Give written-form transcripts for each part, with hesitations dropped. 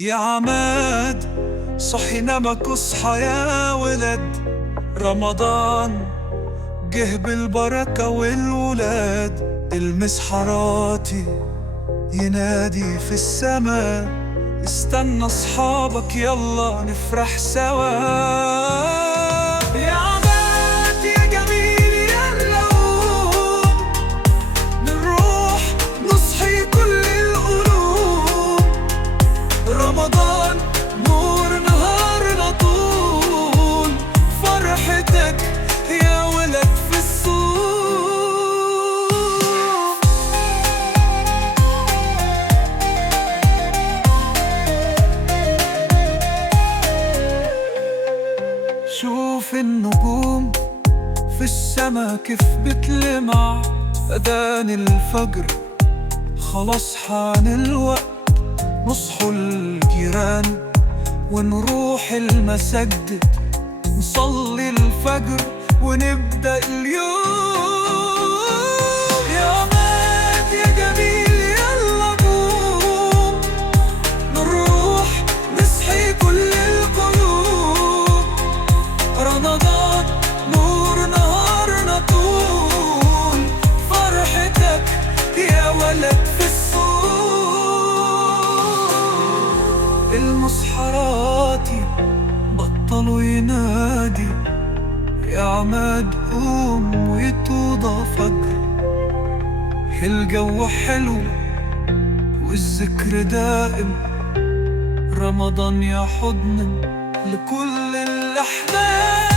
يا عماد صحي نامك اصحى يا ولد، رمضان جه بالبركة والولاد. المسحراتي ينادي في السما، استنى اصحابك يلا نفرح سوا. يا عماد يا جميل يلا قوم، نروح نصحي كل القلوب. رمضان نور نهارنا طول، فرحتك يا ولد في الصوم. شوف النجوم في السما كيف بتلمع، أذان الفجر خلاص حان الوقت. نصحوا الجيران ونروح المسجد، نصلي الفجر ونبدأ اليوم. يا عماد يا جميل يلا قوم، نروح نصحي كل القلوب. رمضان نور نهارنا طول، فرحتك يا ولد في الصوم. المسحراتي بطلوا ينادي، يا عماد قوم ويتوضى فجر. الجو حلو والذكر دائم، رمضان يا حضن لكل الأحباب.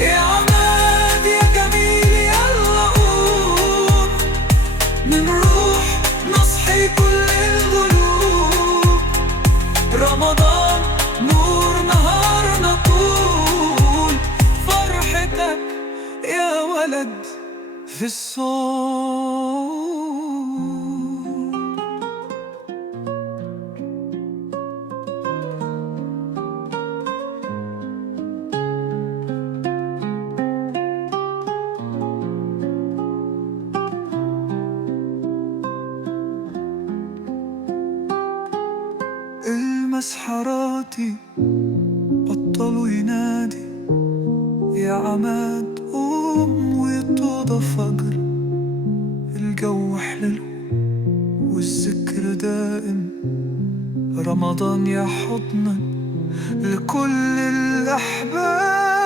يا عماد يا جميل يلا قوم، نروح نصحي كل القلوب. رمضان نور نهارنا طول، فرحتك يا ولد في الصوم. المسحراتي بطلوا ينادي، يا عماد قوم ويتوضى فجر. الجو حلو والذكر دائم، رمضان يا حضن لكل الأحباب.